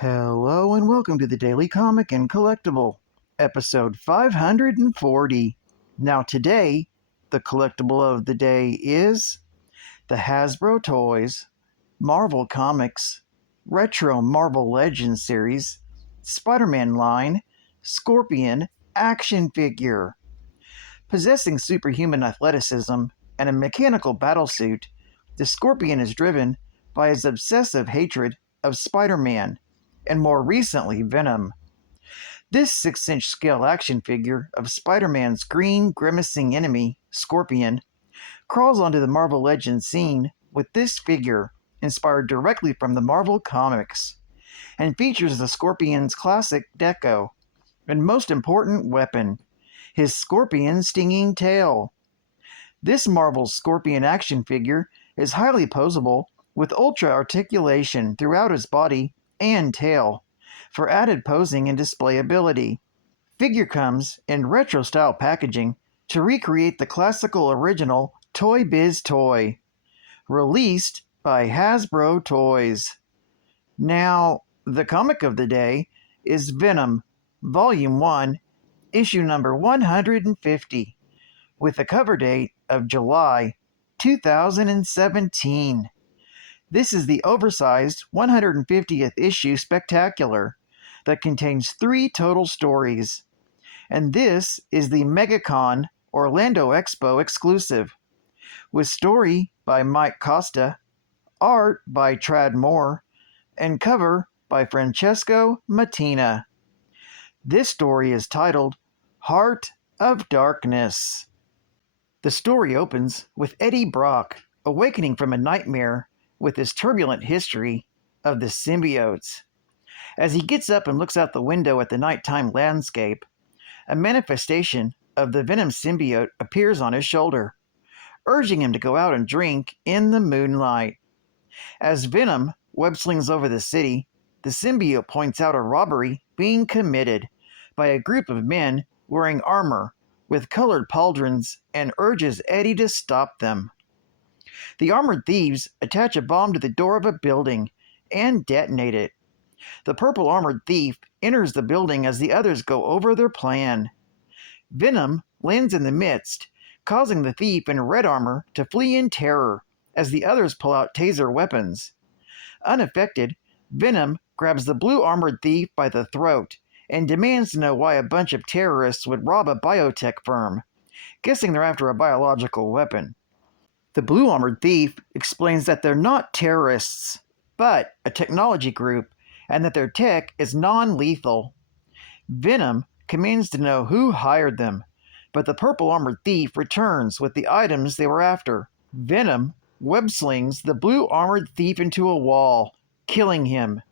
Hello and welcome to the Daily Comic and Collectible, episode 540. Now today, the collectible of the day is the Hasbro Toys, Marvel Comics, Retro Marvel Legends series, Spider-Man line, Scorpion action figure. Possessing superhuman athleticism and a mechanical battlesuit, the Scorpion is driven by his obsessive hatred of Spider-Man, and more recently Venom. This 6-inch scale action figure of Spider-Man's green, grimacing enemy, Scorpion, crawls onto the Marvel Legends scene with this figure inspired directly from the Marvel Comics, and features the Scorpion's classic deco and most important weapon, his scorpion stinging tail. This Marvel Scorpion action figure is highly posable with ultra articulation throughout his body and tail for added posing and displayability. Figure comes in retro style packaging to recreate the classical original Toy Biz toy, released by Hasbro Toys. Now, the comic of the day is Venom, Volume 1, issue number 150, with a cover date of July 2017. This is the oversized 150th issue spectacular that contains 3 total stories. And this is the Megacon Orlando Expo exclusive, with story by Mike Costa, art by Tradd Moore, and cover by Francesco Mattina. This story is titled Heart of Darkness. The story opens with Eddie Brock awakening from a nightmare with his turbulent history of the symbiotes. As he gets up and looks out the window at the nighttime landscape, a manifestation of the Venom symbiote appears on his shoulder, urging him to go out and drink in the moonlight. As Venom web-slings over the city, the symbiote points out a robbery being committed by a group of men wearing armor with colored pauldrons and urges Eddie to stop them. The armored thieves attach a bomb to the door of a building and detonate it. The purple armored thief enters the building as the others go over their plan. Venom lands in the midst, causing the thief in red armor to flee in terror as the others pull out taser weapons. Unaffected, Venom grabs the blue armored thief by the throat and demands to know why a bunch of terrorists would rob a biotech firm, guessing they're after a biological weapon. The blue armored thief explains that they're not terrorists, but a technology group, and that their tech is non-lethal. Venom commands to know who hired them, but the purple armored thief returns with the items they were after. Venom web-slings the blue armored thief into a wall, killing him.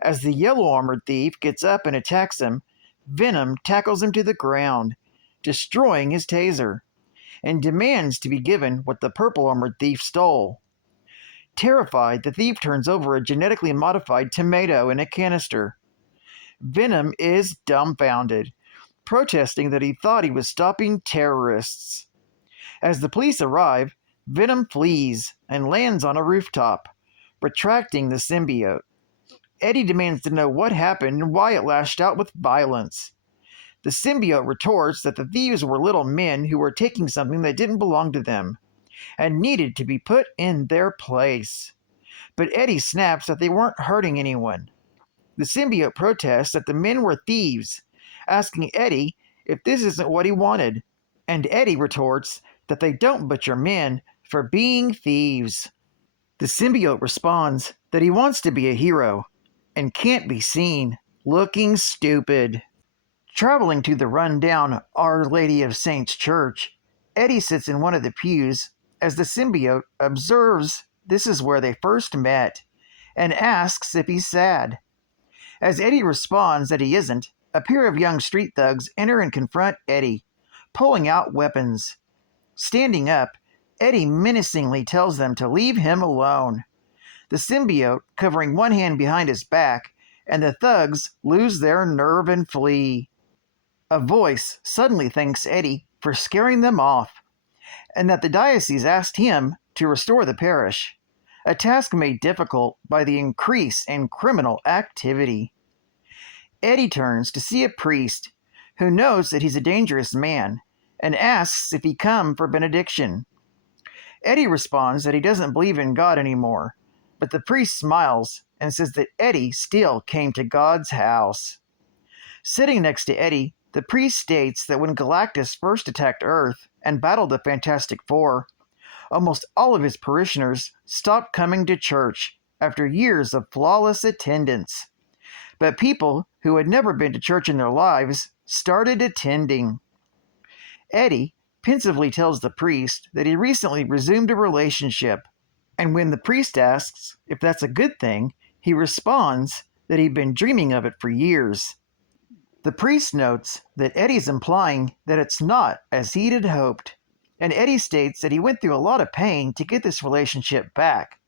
As the yellow armored thief gets up and attacks him, Venom tackles him to the ground, destroying his taser, and demands to be given what the purple armored thief stole. Terrified, the thief turns over a genetically modified tomato in a canister. Venom is dumbfounded, protesting that he thought he was stopping terrorists. As the police arrive, Venom flees and lands on a rooftop, retracting the symbiote. Eddie demands to know what happened and why it lashed out with violence. The symbiote retorts that the thieves were little men who were taking something that didn't belong to them and needed to be put in their place. But Eddie snaps that they weren't hurting anyone. The symbiote protests that the men were thieves, asking Eddie if this isn't what he wanted, and Eddie retorts that they don't butcher men for being thieves. The symbiote responds that he wants to be a hero and can't be seen looking stupid. Traveling to the run-down Our Lady of Saints Church, Eddie sits in one of the pews as the symbiote observes this is where they first met and asks if he's sad. As Eddie responds that he isn't, a pair of young street thugs enter and confront Eddie, pulling out weapons. Standing up, Eddie menacingly tells them to leave him alone. The symbiote covering one hand behind his back, and the thugs lose their nerve and flee. A voice suddenly thanks Eddie for scaring them off, and that the diocese asked him to restore the parish. a task made difficult by the increase in criminal activity. Eddie turns to see a priest who knows that he's a dangerous man and asks if he come for benediction. Eddie responds that he doesn't believe in God anymore, but the priest smiles and says that Eddie still came to God's house. Sitting next to Eddie, the priest states that when Galactus first attacked Earth and battled the Fantastic Four, almost all of his parishioners stopped coming to church after years of flawless attendance. But people who had never been to church in their lives started attending. Eddie pensively tells the priest that he recently resumed a relationship, and when the priest asks if that's a good thing, he responds that he'd been dreaming of it for years. The priest notes that Eddie's implying that it's not as he had hoped, and Eddie states that he went through a lot of pain to get this relationship back,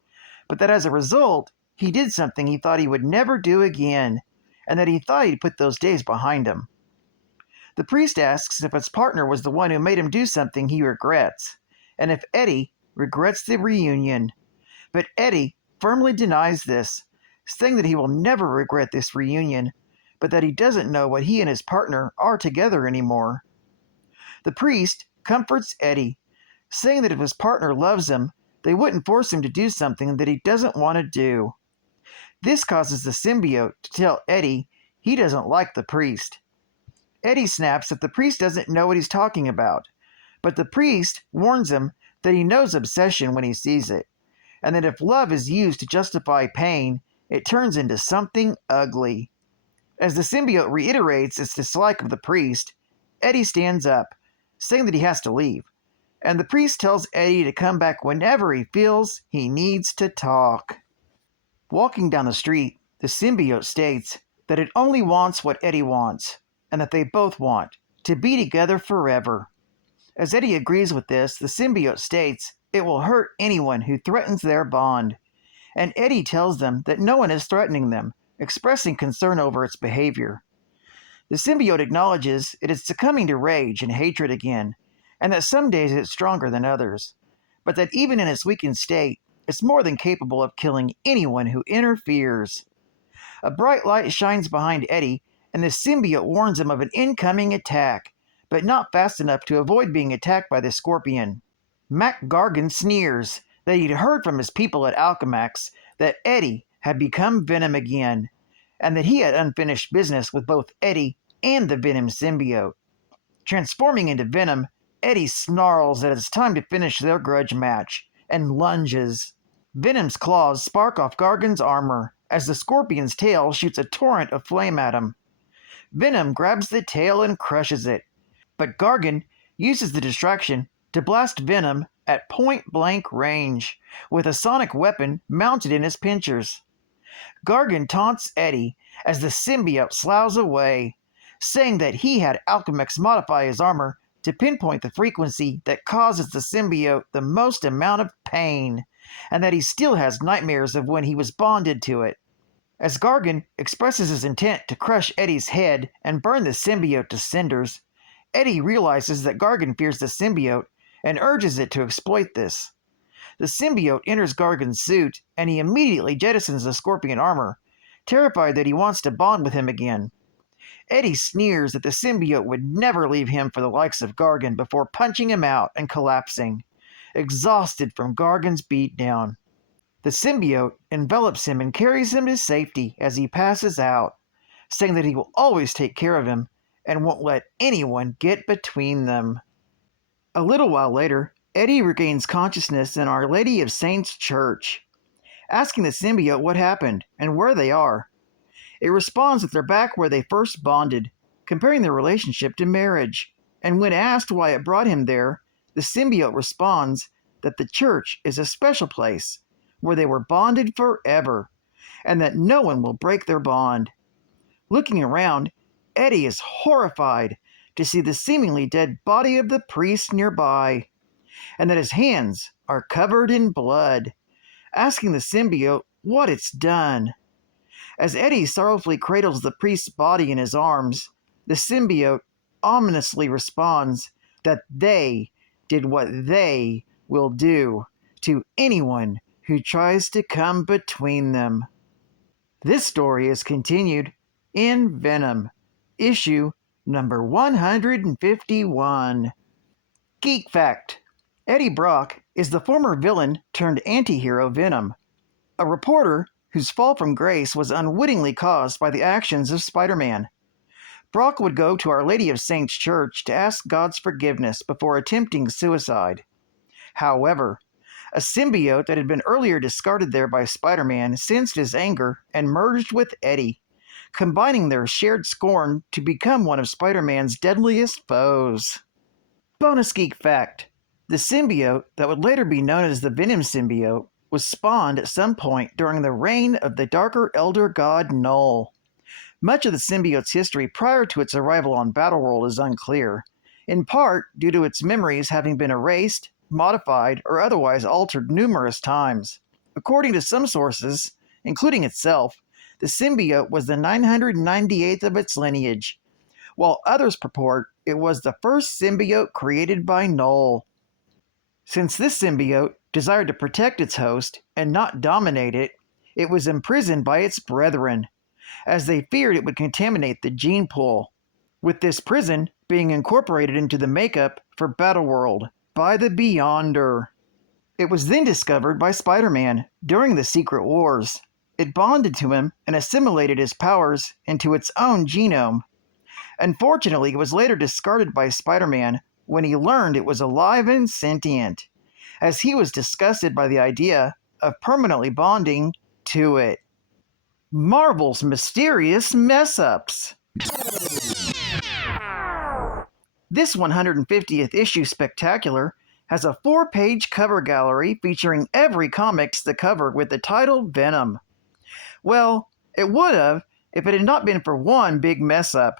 but that as a result, he did something he thought he would never do again, and that he thought he'd put those days behind him. The priest asks if his partner was the one who made him do something he regrets, and if Eddie regrets the reunion. But Eddie firmly denies this, saying that he will never regret this reunion, but that he doesn't know what he and his partner are together anymore. The priest comforts Eddie, saying that if his partner loves him, they wouldn't force him to do something that he doesn't want to do. This causes the symbiote to tell Eddie he doesn't like the priest. Eddie snaps that the priest doesn't know what he's talking about, but the priest warns him that he knows obsession when he sees it, and that if love is used to justify pain, it turns into something ugly. As the symbiote reiterates its dislike of the priest, Eddie stands up, saying that he has to leave, and the priest tells Eddie to come back whenever he feels he needs to talk. Walking down the street, the symbiote states that it only wants what Eddie wants, and that they both want, to be together forever. As Eddie agrees with this, the symbiote states it will hurt anyone who threatens their bond, and Eddie tells them that no one is threatening them, expressing concern over its behavior. The symbiote acknowledges it is succumbing to rage and hatred again, and that some days it's stronger than others, but that even in its weakened state, it's more than capable of killing anyone who interferes. A bright light shines behind Eddie, and the symbiote warns him of an incoming attack, but not fast enough to avoid being attacked by the scorpion. Mac Gargan sneers that he'd heard from his people at Alchemax that Eddie had become Venom again, and that he had unfinished business with both Eddie and the Venom symbiote. Transforming into Venom, Eddie snarls that it's time to finish their grudge match, and lunges. Venom's claws spark off Gargan's armor as the scorpion's tail shoots a torrent of flame at him. Venom grabs the tail and crushes it, but Gargan uses the distraction to blast Venom at point-blank range, with a sonic weapon mounted in his pincers. Gargan taunts Eddie as the symbiote sloughs away, saying that he had Alchemax modify his armor to pinpoint the frequency that causes the symbiote the most amount of pain, and that he still has nightmares of when he was bonded to it. As Gargan expresses his intent to crush Eddie's head and burn the symbiote to cinders, Eddie realizes that Gargan fears the symbiote and urges it to exploit this. The symbiote enters Gargan's suit, and he immediately jettisons the scorpion armor, terrified that he wants to bond with him again. Eddie sneers that the symbiote would never leave him for the likes of Gargan before punching him out and collapsing, exhausted from Gargan's beatdown. The symbiote envelops him and carries him to safety as he passes out, saying that he will always take care of him and won't let anyone get between them. A little while later, Eddie regains consciousness in Our Lady of Saints Church, asking the symbiote what happened and where they are. It responds that they're back where they first bonded, comparing their relationship to marriage, and when asked why it brought him there, the symbiote responds that the church is a special place where they were bonded forever, and that no one will break their bond. Looking around, Eddie is horrified to see the seemingly dead body of the priest nearby, and that his hands are covered in blood, asking the symbiote what it's done. As Eddie sorrowfully cradles the priest's body in his arms, the symbiote ominously responds that they did what they will do to anyone who tries to come between them. This story is continued in Venom, issue number 151. Geek Fact: Eddie Brock is the former villain turned anti-hero Venom, a reporter whose fall from grace was unwittingly caused by the actions of Spider-Man. Brock would go to Our Lady of Saints Church to ask God's forgiveness before attempting suicide. However, a symbiote that had been earlier discarded there by Spider-Man sensed his anger and merged with Eddie, combining their shared scorn to become one of Spider-Man's deadliest foes. Bonus Geek Fact: the symbiote that would later be known as the Venom symbiote was spawned at some point during the reign of the darker elder god Null. Much of the symbiote's history prior to its arrival on Battleworld is unclear, in part due to its memories having been erased, modified, or otherwise altered numerous times. According to some sources, including itself, the symbiote was the 998th of its lineage, while others purport it was the first symbiote created by Null. Since this symbiote desired to protect its host and not dominate it, it was imprisoned by its brethren, as they feared it would contaminate the gene pool, with this prison being incorporated into the makeup for Battleworld by the Beyonder. It was then discovered by Spider-Man during the Secret Wars. It bonded to him and assimilated his powers into its own genome. Unfortunately, it was later discarded by Spider-Man when he learned it was alive and sentient, as he was disgusted by the idea of permanently bonding to it. Marvel's Mysterious Mess-Ups. This 150th issue spectacular has a 4-page cover gallery featuring every comics the cover with the title Venom. Well, it would have if it had not been for one big mess-up.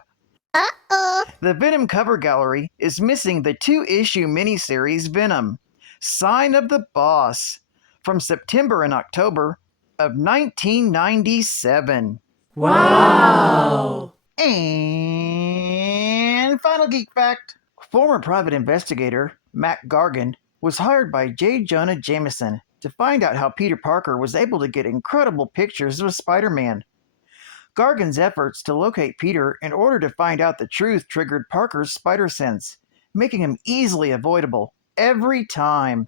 The Venom cover gallery is missing the 2-issue miniseries Venom, Sign of the Boss, from September and October of 1997. Wow! And final geek fact: former private investigator Mac Gargan was hired by J. Jonah Jameson to find out how Peter Parker was able to get incredible pictures of Spider-Man. Gargan's efforts to locate Peter in order to find out the truth triggered Parker's spider sense, making him easily avoidable every time.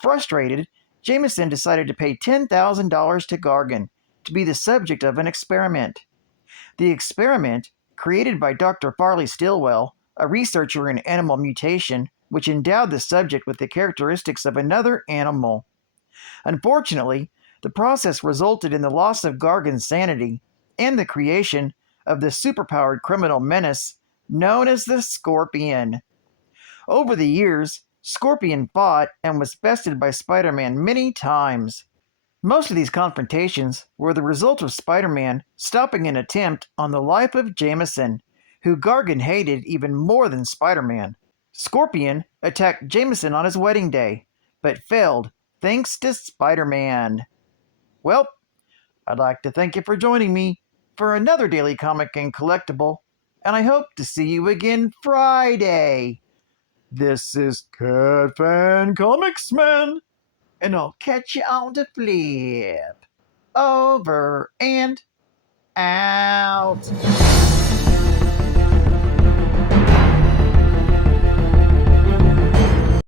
Frustrated, Jameson decided to pay $10,000 to Gargan to be the subject of an experiment. The experiment, created by Dr. Farley Stillwell, a researcher in animal mutation, which endowed the subject with the characteristics of another animal. Unfortunately, the process resulted in the loss of Gargan's sanity and the creation of the superpowered criminal menace known as the Scorpion. Over the years, Scorpion fought and was bested by Spider-Man many times. Most of these confrontations were the result of Spider-Man stopping an attempt on the life of Jameson, who Gargan hated even more than Spider-Man. Scorpion attacked Jameson on his wedding day, but failed thanks to Spider-Man. Well, I'd like to thank you for joining me for another Daily Comic and Collectible, and I hope to see you again Friday. This is Cat Fan Comics Man, and I'll catch you on the flip. Over and out.